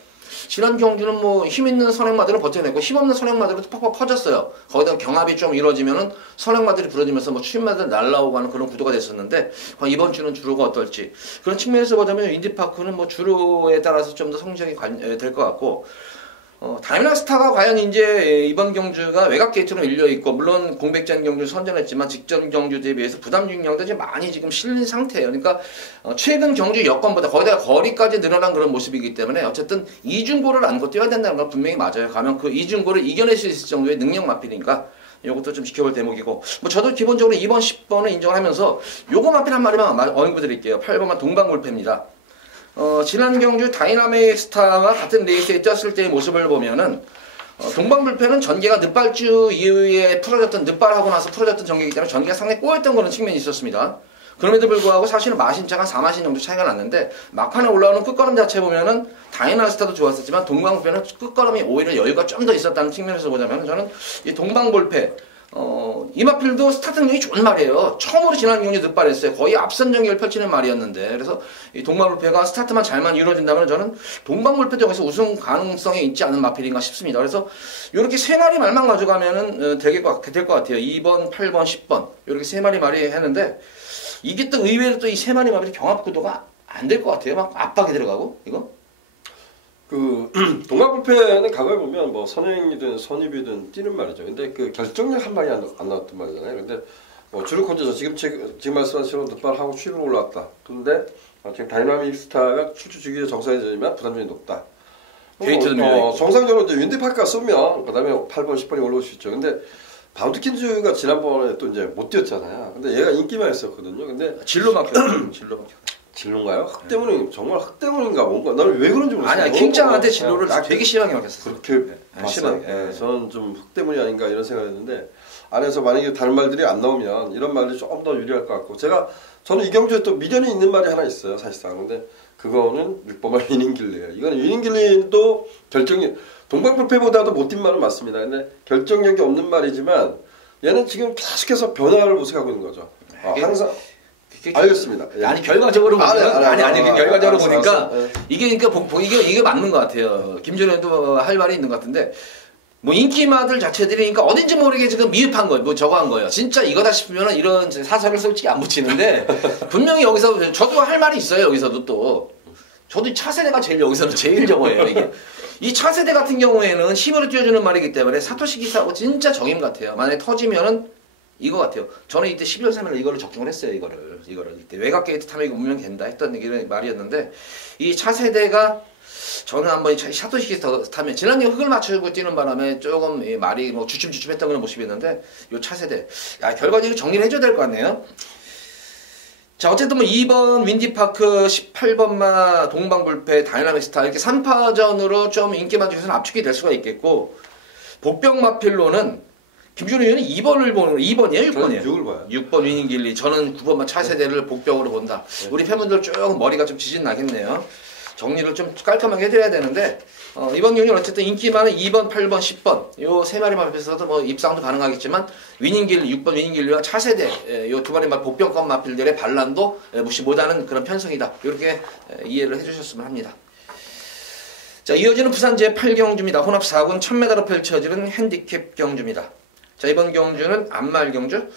지난 경주는 뭐 힘있는 선행마들은 버텨내고 힘없는 선행마들은 팍팍 퍼졌어요. 거기다 경합이 좀 이루어지면은 선행마들이 부러지면서 뭐 추임마들 날라오고 하는 그런 구도가 됐었는데 이번 주는 주로가 어떨지 그런 측면에서 보자면 윈디파크는 뭐 주로에 따라서 좀 더 성적이 될 것 같고 다이나믹 스타가 과연 이제 이번 경주가 외곽 게이트로 밀려 있고 물론 공백전 경주 선전했지만 직전 경주에 비해서 부담 중량도 이제 많이 지금 실린 상태예요. 그러니까 최근 경주 여건보다 거기다가 거리까지 늘어난 그런 모습이기 때문에 어쨌든 이중고를 안고 뛰어야 된다는 건 분명히 맞아요. 가면 그 이중고를 이겨낼 수 있을 정도의 능력 마필이니까 이것도 좀 지켜볼 대목이고 뭐 저도 기본적으로 2번 10번을 인정하면서 요거 마필 한 마리만 언급 드릴게요. 8번만 동방불패입니다. 지난 경주 다이나믹 스타가 같은 레이스에 뛰었을 때의 모습을 보면은 동방불패는 전개가 늦발주 이후에 늦발하고 나서 풀어졌던 전개이기 때문에 전개가 상당히 꼬였던 그런 측면이 있었습니다. 그럼에도 불구하고 사실은 마신차가 4마신 정도 차이가 났는데 막판에 올라오는 끝걸음 자체 보면은 다이나믹 스타도 좋았었지만 동방불패는 끝걸음이 오히려 여유가 좀 더 있었다는 측면에서 보자면 저는 이 동방불패 이마필도 스타트 능력이 좋은 말이에요. 처음으로 지난 경기 늦발했어요. 거의 앞선 전개를 펼치는 말이었는데 그래서 이 동방불패가 스타트만 잘만 이루어진다면 저는 동방불패도 여기서 우승 가능성이 있지 않은 마필인가 싶습니다. 그래서 이렇게 세 마리 말만 가져가면은 될 것 같아요. 2번, 8번, 10번 이렇게 세 마리 말이 했는데 이게 또 의외로 또 이 세 마리 마블이 경합 구도가 안 될 것 같아요. 막 압박이 들어가고 이거. 그 동방불패는 과거에 보면 뭐 선행이든 선입이든 뛰는 말이죠. 근데 그 결정력 한 방이 안 나왔단 말이잖아요. 근데 뭐 주력 혼자서 지금 말씀하신 것처럼 득발하고 취로 올라왔다. 근데 지금 다이나믹 스타가 출주 주기에 정상이지만 부담점이 높다. 게이트는 정상적으로 이제 윈디파크가 쓰면 그다음에 8번, 10번이 올라올 수 있죠. 근데 바운드킨즈가 지난번에 또 이제 못 뛰었잖아요. 근데 얘가 인기만 있었거든요. 근데 진로 막혀. 진로 막혀. 진로인가요? 흑 때문에 정말 흑 때문인가 뭔가 나는 왜 그런지 모르겠어요. 아니야 킹장한테 진로를 되게 심하게 막혔어. 그렇게 봤어요. 네, 저는 좀 흑 때문이 아닌가 이런 생각을 했는데 안에서 만약에 다른 말들이 안 나오면 이런 말들이 조금 더 유리할 것 같고 저는 이 경주에 또 미련이 있는 말이 하나 있어요 사실상. 근데 그거는 6번말 위닝길리예요. 이거는 위닝길리도 동방불패보다도 못 뛴 말은 맞습니다. 근데 결정력이 없는 말이지만 얘는 지금 계속해서 변화를 모색하고 있는 거죠. 항상 알겠습니다. 아니 결과적으로 보니까 결과적으로 보니까 알았어. 이게 그러니까 이게 맞는 것 같아요. 김준현도 할 말이 있는 것 같은데 뭐 인기마들 자체들이 그러니까 어딘지 모르게 지금 미흡한 거예요. 뭐 저거 한 거예요. 진짜 이거다 싶으면 이런 사설을 솔직히 안 붙이는데 분명히 여기서 저도 할 말이 있어요. 여기서도 또 저도 차세대가 여기서는 제일 저거예요. 이게 이 차세대 같은 경우에는 힘으로 뛰어주는 말이기 때문에 사토시 기사하고 진짜 적임 같아요. 만약에 터지면은 이거 같아요. 저는 이때 12월 3일 이거를 적중을 했어요. 이거를 이때 외곽 게이트 타면 이거 운명 된다 했던 이런 말이었는데 이 차세대가 저는 한번 샤토시키 타면 지난해 흙을 맞추고 뛰는 바람에 조금 말이 뭐 주춤주춤했던 그런 모습이었는데 이 차세대 결과적으로 정리를 해줘야 될 것 같네요. 자 어쨌든 뭐 2번 윈디파크 18번마 동방불패 다이나믹 스타 이렇게 3파전으로 좀 인기만 중에서는 압축이 될 수가 있겠고 복병마필로는 김준호 의원이 2번을 보는 2번이에요? 6번이에요? 6을 봐요. 6번 위닝길리 저는 9번만 차세대를 복병으로 본다. 우리 팬분들 쭉 머리가 좀 지진 나겠네요. 정리를 좀 깔끔하게 해드려야 되는데 이번 경기는 어쨌든 인기 많은 2번, 8번, 10번 요 세 마리만 합해서도 뭐 입상도 가능하겠지만 위닝길리 6번 위닝길리와 차세대 요 두 마리 복병권 마필들의 반란도 무시 못하는 그런 편성이다. 이렇게 이해를 해주셨으면 합니다. 자 이어지는 부산 제8경주입니다. 혼합 4군 1000m로 펼쳐지는 핸디캡 경주입니다. 자 이번 경주는 안말 경주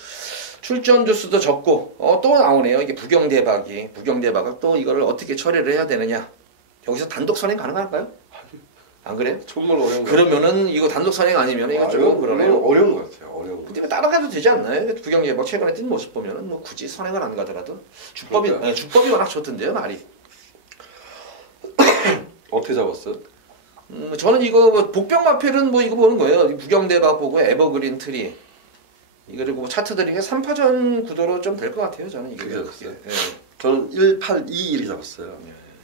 출전 주수도 적고 또 나오네요. 이게 부경대박을 또 이거를 어떻게 처리를 해야 되느냐. 여기서 단독 선행 가능할까요? 안 그래요? 정말 어려운 거 그러면은 이거 단독 선행 아니면 이거 조금 그러네요. 어려운 것 같아요. 어려운 거. 근데 따라가도 되지 않나요? 부경대박 최근에 뛴 모습 보면은 뭐 굳이 선행을 안 가더라도 주법이 워낙 좋던데요, 말이. 어떻게 잡았어요? 저는 이거 복병마필은 뭐 이거 보는 거예요. 부경대박 보고 에버그린 트리. 그리고 차트들이 3파전 구도로 좀 될 것 같아요. 저는 이게. 잡았어요? 네. 저는 182 잡았어요.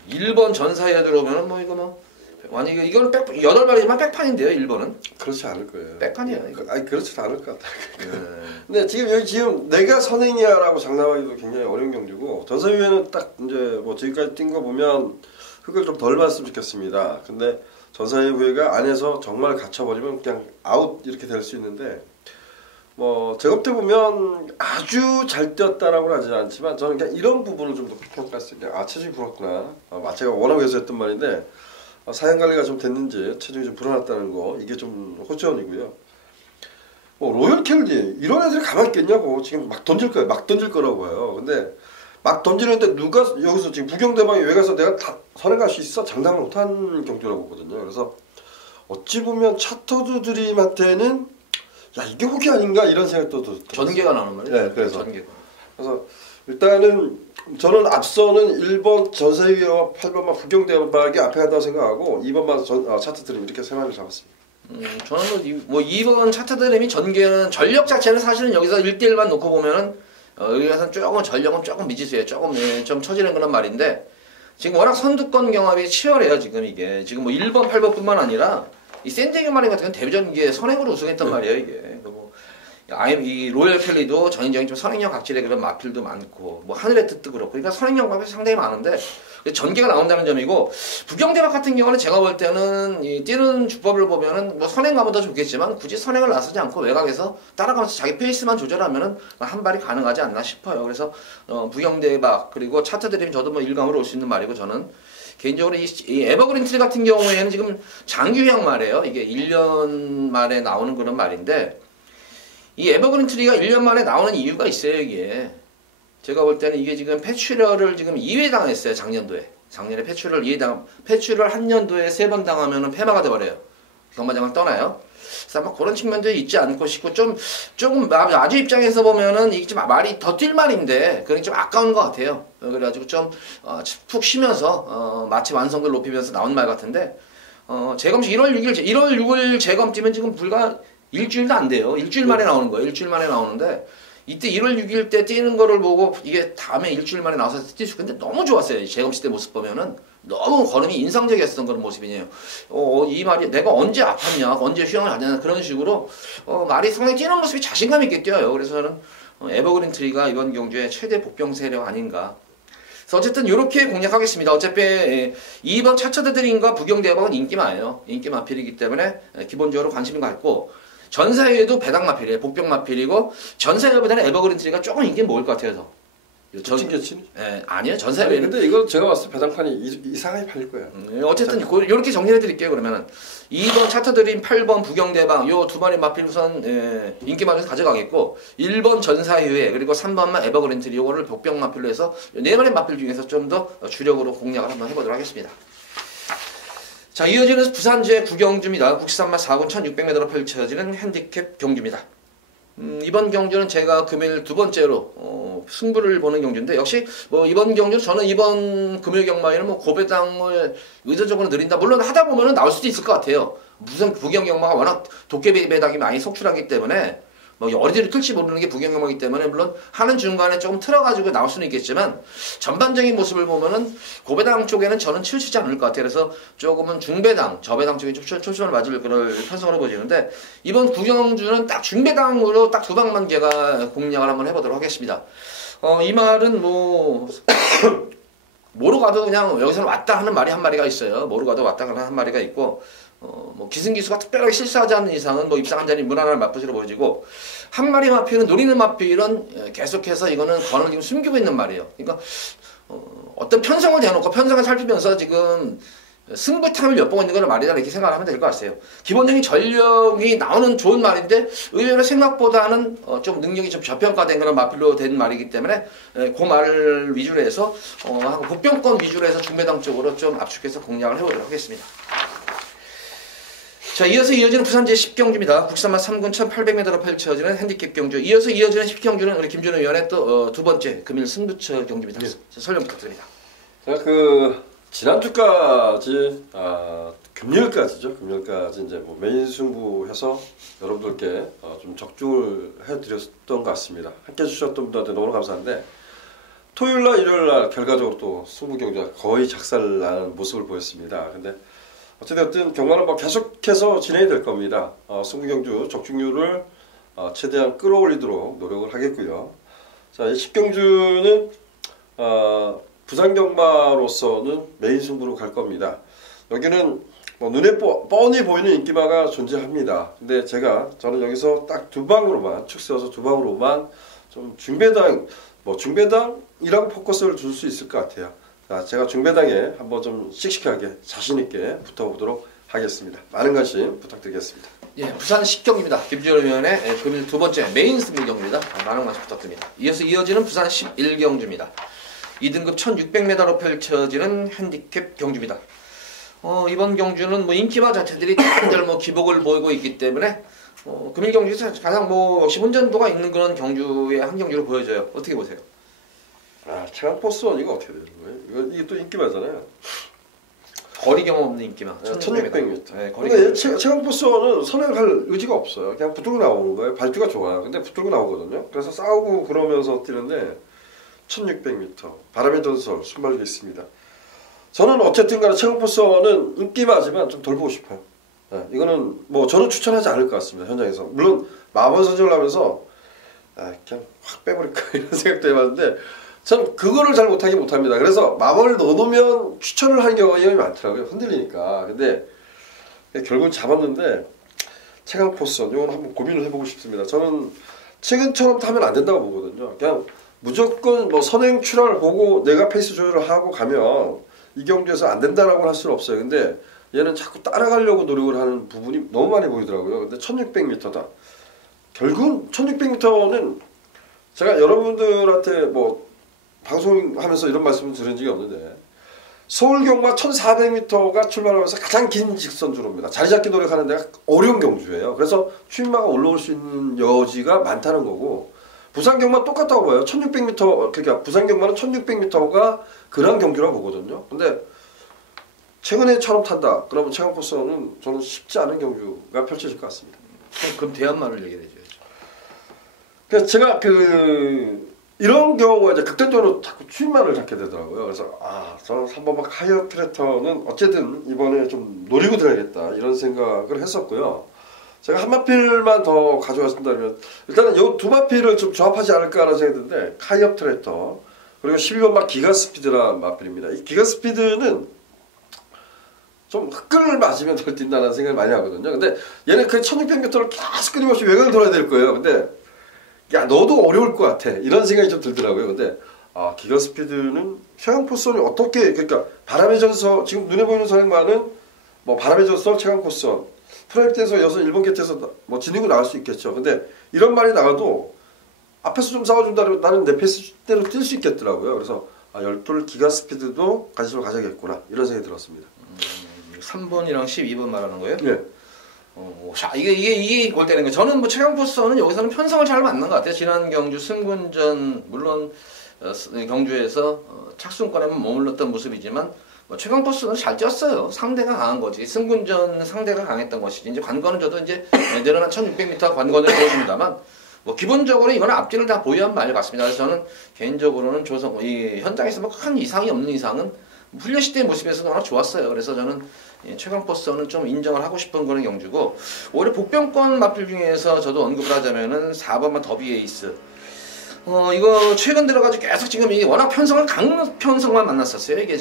1번 전사에 들어오면은 뭐 이거 뭐 완전히 이거는 8마리지만 백판인데요. 1번은. 그렇지 않을 거예요. 백판이에요. 이거. 아니 그렇지 않을 것 같아요. 근데 지금 내가 선행이야라고 장담하기도 굉장히 어려운 경주고 전사 이후에는 딱 이제 뭐 지금까지 뛴 거 보면 흙을 좀 덜 봤으면 좋겠습니다. 근데 전사 이후에가 안에서 정말 갇혀버리면 그냥 아웃 이렇게 될 수 있는데 뭐 제가 때 보면 아주 잘 뛰었다라고는 하지 않지만 저는 그냥 이런 부분을 좀 높이 평가했어요. 체중이 불었구나. 제가 워낙 해서 했던 말인데 사양 관리가 좀 됐는지 체중이 좀 불어났다는 거 이게 좀 호전이고요. 뭐 로열 켈리 이런 애들이 가만히 있겠냐고 지금 막 던질 거예요. 막 던질 거라고 해요. 근데 막 던지는데 누가 여기서 지금 부경대방에 왜 가서 내가 다 선행 갈 수 있어? 장담을 못한 경주라고 보거든요. 그래서 어찌 보면 차터즈들한테는 야 이게 호기 아닌가 이런 생각도 들었어요. 전개가 나는 말이에요. 네, 그래서 일단은 저는 앞서는 1번 전세위와 8번만 부경대박이 앞에 간다고 생각하고 2번만 차트드림 이렇게 세 마리를 잡았습니다. 저는 뭐 2번 차트드림이 전개는 전력 자체는 사실은 여기서 1대1만 놓고 보면은 여기서 조금 전력은 조금 미지수예요. 조금 좀 처지는 그런 말인데 지금 워낙 선두권 경합이 치열해요. 지금 이게 지금 뭐 1번, 8번뿐만 아니라 이 샌디에고 마린 같은 경우는 데뷔전 이게 선행으로 우승했단 말이에요. 이게 이 로열 켈리도 전인적인 좀 선행력 각질의 그런 마필도 많고 뭐 하늘의 뜻도 그렇고 그러니까 선행력 마필 상당히 많은데 전개가 나온다는 점이고 부경대박 같은 경우는 제가 볼 때는 이 뛰는 주법을 보면은 뭐 선행 가면 더 좋겠지만 굳이 선행을 나서지 않고 외곽에서 따라가면서 자기 페이스만 조절하면은 한 발이 가능하지 않나 싶어요. 그래서 부경대박 그리고 차트드림 저도 뭐 일감으로 올 수 있는 말이고 저는 개인적으로 이 에버그린 트리 같은 경우에는 지금 장기휴양 말이에요. 이게 1년 만에 나오는 그런 말인데 이 에버그린 트리가 1년 만에 나오는 이유가 있어요. 이게 제가 볼 때는 이게 지금 패출혈을 지금 2회 당했어요. 작년에 패출혈을 2회 한 년도에 3번 당하면은 폐마가 돼버려요. 경마장을 떠나요. 그래서 아마 그런 측면도 있지 않고 싶고 조금 아주 입장에서 보면은 이게 좀 말이 더 뛸 말인데 그게 좀 아까운 것 같아요. 그래가지고 좀 푹 쉬면서 마치 완성도를 높이면서 나온 말 같은데 재검식 1월 6일 재검 뛰면 지금 불과 일주일도 안 돼요. 일주일 만에 나오는 거예요. 일주일 만에 나오는데 이때 1월 6일 때 뛰는 거를 보고 이게 다음에 일주일 만에 나와서 뛸 수 있는데 너무 좋았어요. 재검식 때 모습 보면은 너무 걸음이 인상적이었던 그런 모습이네요. 이 말이 내가 언제 아팠냐, 언제 휴양을 하냐 그런 식으로 말이 상당히 뛰는 모습이 자신감 있게 뛰어요. 그래서 저는 에버그린 트리가 이번 경주의 최대 복병 세력 아닌가. 그래서 어쨌든 이렇게 공략하겠습니다. 어차피 2번 차처드드림과 부경대박은 인기 많아요. 인기 마필이기 때문에 기본적으로 관심이 갖고 전사회도 배당 마필이에요. 복병 마필이고 전사회보다는 에버그린 트리가 조금 인기 모을 것 같아서. 겹친? 예, 아니요. 전사회는. 근데 이거 제가 봤을 때 배당판이 이상하게 팔릴 거예요. 어쨌든 이렇게 정리해 드릴게요. 그러면은 2번 차트드림, 8번 부경대방 요 두 마리 마필 우선 인기 많아서 가져가겠고 1번 전사회회 그리고 3번만 에버그린 트리 요거를 복병 마필로 해서 네 마리 마필 중에서 좀 더 주력으로 공략을 한번 해보도록 하겠습니다. 자, 이어지는 부산제 구경주입니다. 국시산마 4군 1600m로 펼쳐지는 핸디캡 경주입니다. 이번 경주는 제가 금요일 두 번째로 승부를 보는 경주인데 역시 뭐 이번 경주 저는 이번 금요일 경마에는 뭐 고배당을 의도적으로 늘린다. 물론 하다 보면은 나올 수도 있을 것 같아요. 무슨 부경 경마가 워낙 도깨비 배당이 많이 속출하기 때문에 뭐 어디를 틀지 모르는 게 부경 경마이기 때문에 물론 하는 중간에 조금 틀어가지고 나올 수는 있겠지만 전반적인 모습을 보면은 고배당 쪽에는 저는 치우치지 않을 것 같아요. 그래서 조금은 중배당, 저배당 쪽에 초점을 맞을 그럴 편성으로 보시는데 이번 구경주는 딱 중배당으로 딱 두 방만 제가 공략을 한번 해보도록 하겠습니다. 이 말은 뭐 뭐로 가도 그냥 여기서는 왔다 하는 말이 한 마리가 있어요. 뭐로 가도 왔다 하는 한 마리가 있고 뭐 기승기수가 특별하게 실수하지 않는 이상은 뭐 입상한 자리 무난한 맞붙이로 보여지고 한 마리 마필은 노리는 마필은 계속해서 이거는 건을 지금 숨기고 있는 말이에요. 그러니까 어떤 편성을 대놓고 편성을 살피면서 지금 승부탐을 엿보고 있는 걸 말이다 이렇게 생각하면 될 것 같아요. 기본적인 전력이 나오는 좋은 말인데 의외로 생각보다는 좀 능력이 좀 저평가된 그런 마필로 된 말이기 때문에 그 말을 위주로 해서 하고 복병권 위주로 해서 중배당 쪽으로 좀 압축해서 공략을 해보도록 하겠습니다. 자, 이어서 이어지는 부산제 10경주입니다. 국산마 3군 1800m로 펼쳐지는 핸디캡 경주. 이어서 이어지는 10경주는 우리 김준호 위원의 또 두 번째 금일 승부처 경주입니다. 네. 설명 부탁드립니다. 제가 지난주까지 금요일까지 이제 뭐 메인 승부해서 여러분들께 좀 적중을 해드렸던 것 같습니다. 함께 해주셨던 분들한테 너무 감사한데 토요일날 일요일날 결과적으로 또 승부 경주가 거의 작살나는 모습을 보였습니다. 근데 어쨌든 경마는 뭐 계속해서 진행이 될 겁니다. 승부 경주 적중률을 최대한 끌어올리도록 노력을 하겠고요. 자, 이 10경주는 부산 경마로서는 메인 승부로 갈 겁니다. 여기는 뭐 눈에 뻔히 보이는 인기마가 존재합니다. 근데 저는 여기서 딱 두 방으로만 축 세워서 두 방으로만 좀 중배당이라고 포커스를 줄 수 있을 것 같아요. 자, 제가 중배당에 한번 좀 씩씩하게 자신있게 붙어보도록 하겠습니다. 많은 관심 부탁드리겠습니다. 예, 부산 10경입니다. 김준호 위원의 금일 두 번째 메인 승부 경주입니다. 많은 관심 부탁드립니다. 이어서 이어지는 부산 11경주입니다. 2등급 1600m로 펼쳐지는 핸디캡 경주입니다. 이번 경주는 뭐 인기마 자체들이 다들 뭐 기복을 보이고 있기 때문에 금일 경주에서 가장 뭐 역시 혼전도가 있는 그런 경주의 한 경주로 보여져요. 어떻게 보세요? 체감포스원 이거 어떻게 되는 거예요? 이게 또 인기마잖아요. 거리 경험 없는 인기마. 1600m. 네, 근데 체감포스원은 선행할 의지가 없어요. 그냥 붙들고 나오는 거예요. 발주가 좋아요. 근데 붙들고 나오거든요. 그래서 싸우고 그러면서 뛰는데 1600m 바람의 전설 순발력이 있습니다. 저는 어쨌든 간에 체감포스원은 인기마지만 좀 덜 보고 싶어요. 네, 이거는 뭐 저는 추천하지 않을 것 같습니다. 현장에서. 물론 마법 선정을 하면서 그냥 확 빼버릴까 이런 생각도 해봤는데 전 그거를 잘 못합니다. 그래서 마법을 넣어놓으면 추천을 하는 경우가 많더라고요. 흔들리니까. 근데 결국은 잡았는데 체감포스원 이건 한번 고민을 해보고 싶습니다. 저는 최근처럼 타면 안 된다고 보거든요. 그냥 무조건 뭐 선행 출하를 보고 내가 페이스 조절을 하고 가면 이 경주에서 안 된다라고 할 수는 없어요. 근데 얘는 자꾸 따라가려고 노력을 하는 부분이 너무 많이 보이더라고요. 근데 1600m다. 결국은 1600m는 제가 여러분들한테 뭐 방송하면서 이런 말씀을 드린 적이 없는데 서울 경마 1400m가 출발하면서 가장 긴 직선 주로입니다. 자리 잡기 노력하는 데가 어려운 경주예요. 그래서 출마가 올라올 수 있는 여지가 많다는 거고 부산 경마 똑같다고 봐요. 1600m 그러니까 부산 경마는 1600m가 근한 경주라고 보거든요. 근데 최근에처럼 탄다. 그러면 최강 코스는 저는 쉽지 않은 경주가 펼쳐질 것 같습니다. 그럼 대안말을 얘기해 줘야죠. 그래서 제가 이런 경우가 이제 극단적으로 자꾸 출마를 잡게 되더라고요. 그래서 저는 3번 카이어 트레터는 어쨌든 이번에 좀 노리고 들어야겠다 이런 생각을 했었고요. 제가 한 마필만 더 가져왔습니다면 일단은 이 두 마필을 좀 조합하지 않을까라는 생각이 드는데 카이어 트레터 그리고 12번 막 기가 스피드라는 마필입니다. 이 기가 스피드는 좀 흑끈을 맞으면 덜 뛴다는 생각을 많이 하거든요. 근데 얘는 그 1600m를 계속 끊임없이 외곽을 돌아야 될 거예요. 근데 야 너도 어려울 것 같아 이런 생각이 좀 들더라고요. 근데 기가 스피드는 최강 포스는 어떻게 그러니까 바람의 전서 지금 눈에 보이는 선행마는 뭐 바람의 전서 최강 포스 프라이빗에서 여섯 일본 곁에서 뭐 지니고 나갈 수 있겠죠. 근데 이런 말이 나가도 앞에서 좀 싸워준다면 나는 내 페이스대로 뛸 수 있겠더라고요. 그래서 열돌 기가 스피드도 관심을 가져야겠구나 이런 생각이 들었습니다. 3번이랑 12번 말하는 거예요? 네. 자, 이게 골 때리는 거예요. 저는 뭐 최강 포스는 여기서는 편성을 잘 맞는 것 같아요. 지난 경주 승군전 물론 경주에서 착순권에만 머물렀던 모습이지만 뭐 최강 포스는 잘 뛰었어요. 상대가 강한 거지. 승군전 상대가 강했던 것이지. 이제 관건은 저도 이제 내려난 1600m 관건을 보여줍니다만 뭐 기본적으로 이거는 앞뒤를 다 보유한 말 같습니다. 그래서 저는 개인적으로는 이 현장에서 뭐 큰 이상이 없는 이상은 훈련 시대의 모습에서도 워낙 좋았어요. 그래서 저는 최강 포스는 좀 인정을 하고 싶은 그런 경주고 오히려 복병권 마필 중에서 저도 언급을 하자면은 4번만 더비 에이스 이거 최근 들어가지고 계속 지금 이게 워낙 강 편성만 만났었어요. 이게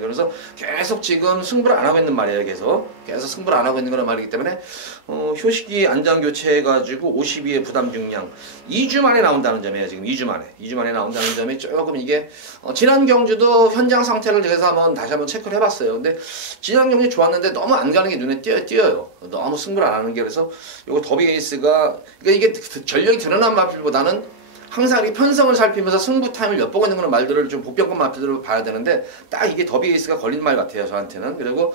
그래서 계속 지금 승부를 안 하고 있는 말이에요. 계속 승부를 안 하고 있는 그런 말이기 때문에 효식이 안장 교체해가지고 52의 부담 중량 2주 만에 나온다는 점이에요. 지금 2주 만에 나온다는 점이 조금 이게 지난 경주도 현장 상태를 그래서 다시 한번 체크를 해봤어요. 근데 지난 경주 좋았는데 너무 안 가는 게 눈에 띄어요. 너무 승부를 안 하는 게 그래서 이거 더비 에이스가 그러니까 이게 전력이 드러난 마필보다는 항상 이 편성을 살피면서 승부 타임을 엿보고 있는 그런 말들을 좀 복병권 마필들로 봐야 되는데 딱 이게 더비 에이스가 걸린 말 같아요. 저한테는. 그리고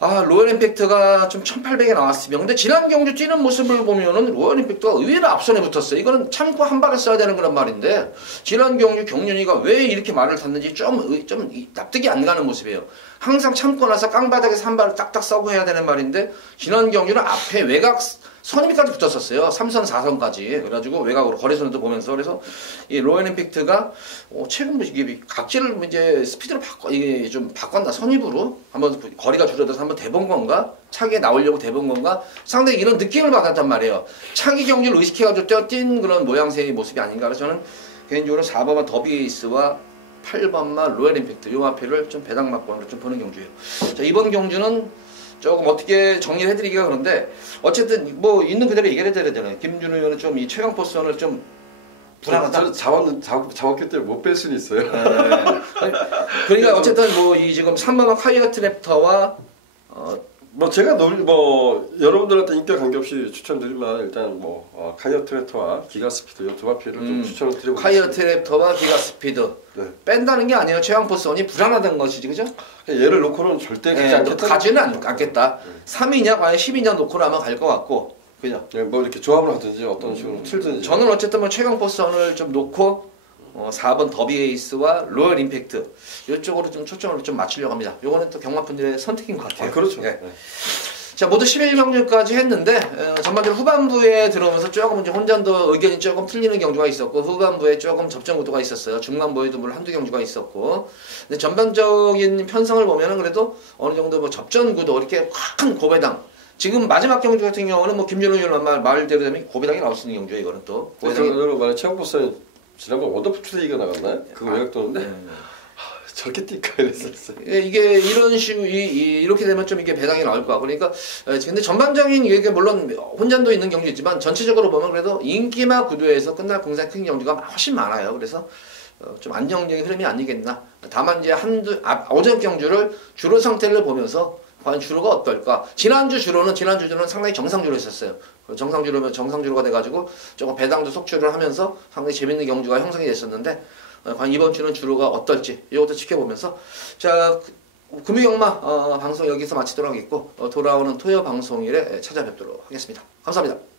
로열 임팩트가 좀 1800에 나왔으면 근데 지난 경주 뛰는 모습을 보면은 로열 임팩트가 의외로 앞선에 붙었어요. 이거는 참고 한 발을 써야 되는 그런 말인데 지난 경주 경륜이가 왜 이렇게 말을 탔는지 좀 납득이 안 가는 모습이에요. 항상 참고 나서 깡바닥에서 한 발을 딱딱 써고 해야 되는 말인데 지난 경주는 앞에 외곽 선임까지 붙었었어요. 3선 4선까지 그래가지고 외곽으로 거리선도 보면서 그래서 이 로열 임팩트가 최근 이게 각지를 이제 스피드로 이게 좀 바꿨나 선입으로 한번 거리가 줄어들어서 한번 대본 건가 차기에 나오려고 대본 건가 상당히 이런 느낌을 받았단 말이에요. 차기 경기를 의식해가지고 뛴 그런 모양새의 모습이 아닌가. 그래서 저는 개인적으로 4번만 더비 에이스와 8번만 로열 임팩트 요 앞에를 좀 배당막권으로 좀 보는 경주예요. 자, 이번 경주는 조금 어떻게 정리를 해드리기가 그런데 어쨌든 뭐 있는 그대로 얘기를 해드려야 되잖아요. 김준호 의원은 좀 이 최강 포스선을 좀 불안하다. 잡았기 때문에 못 뺄 수는 있어요. 네. 그러니까 어쨌든 뭐 이 지금 3번만 카이어 트랩터와 뭐 제가 여러분들한테 인기와 관계없이 추천드리면 일단 카이어 트랩터와 기가 스피드 이 두 마필을 좀 추천을 드리고 카이어 트랩터와 기가 스피드 뺀다는 게 아니에요. 최강 포스선이 불안하다는 것이지 그죠? 얘를 놓고는 절대 가지는 않겠다. 3위냐 과연 10위냐 놓고는 아마 갈 것 같고 그죠? 네, 뭐 이렇게 조합을 하든지 어떤 식으로 틀든지 저는 어쨌든 뭐 최강 포스선을 좀 놓고 4번 더비 에이스와 로열 임팩트 이쪽으로 좀 초점을 좀 맞추려고 합니다. 요거는 또 경마분들의 선택인 것 같아요. 그렇죠. 네. 자, 모두 11경주까지 했는데 전반적으로 후반부에 들어오면서 조금 이제 혼전도 의견이 조금 틀리는 경주가 있었고 후반부에 조금 접전 구도가 있었어요. 중간부에도 물론 한두 경주가 있었고 근데 전반적인 편성을 보면은 그래도 어느 정도 뭐 접전 구도 이렇게 큰 고배당 지금 마지막 경주 같은 경우는 뭐 김준호 의원 말대로 되면 고배당이 나올 수 있는 경주예요. 이거는 또 고배당이 만약 최강 포스는 지난번 원더풀 얘기가 나갔나요? 그거 외곽 도는데 저렇게 뛸까 이랬었어요. 이게 이런 식으로 이렇게 되면 좀 이게 배당이 나올 것 같고 그러니까 근데 전반적인 이게 물론 혼전도 있는 경주 있지만 전체적으로 보면 그래도 인기마 구도에서 끝날 공산이 큰 경주가 훨씬 많아요. 그래서 좀 안정적인 흐름이 아니겠나. 다만 이제 오전 경주를 주로 상태를 보면서 과연 주로가 어떨까? 지난주 주로는 상당히 정상 주로 했었어요. 정상주로가 돼가지고 조금 배당도 속출을 하면서 상당히 재밌는 경주가 형성이 됐었는데 과연 이번 주는 주로가 어떨지 이것도 지켜보면서 자 금요경마 방송 여기서 마치도록 하겠고 돌아오는 토요 방송일에 찾아뵙도록 하겠습니다. 감사합니다.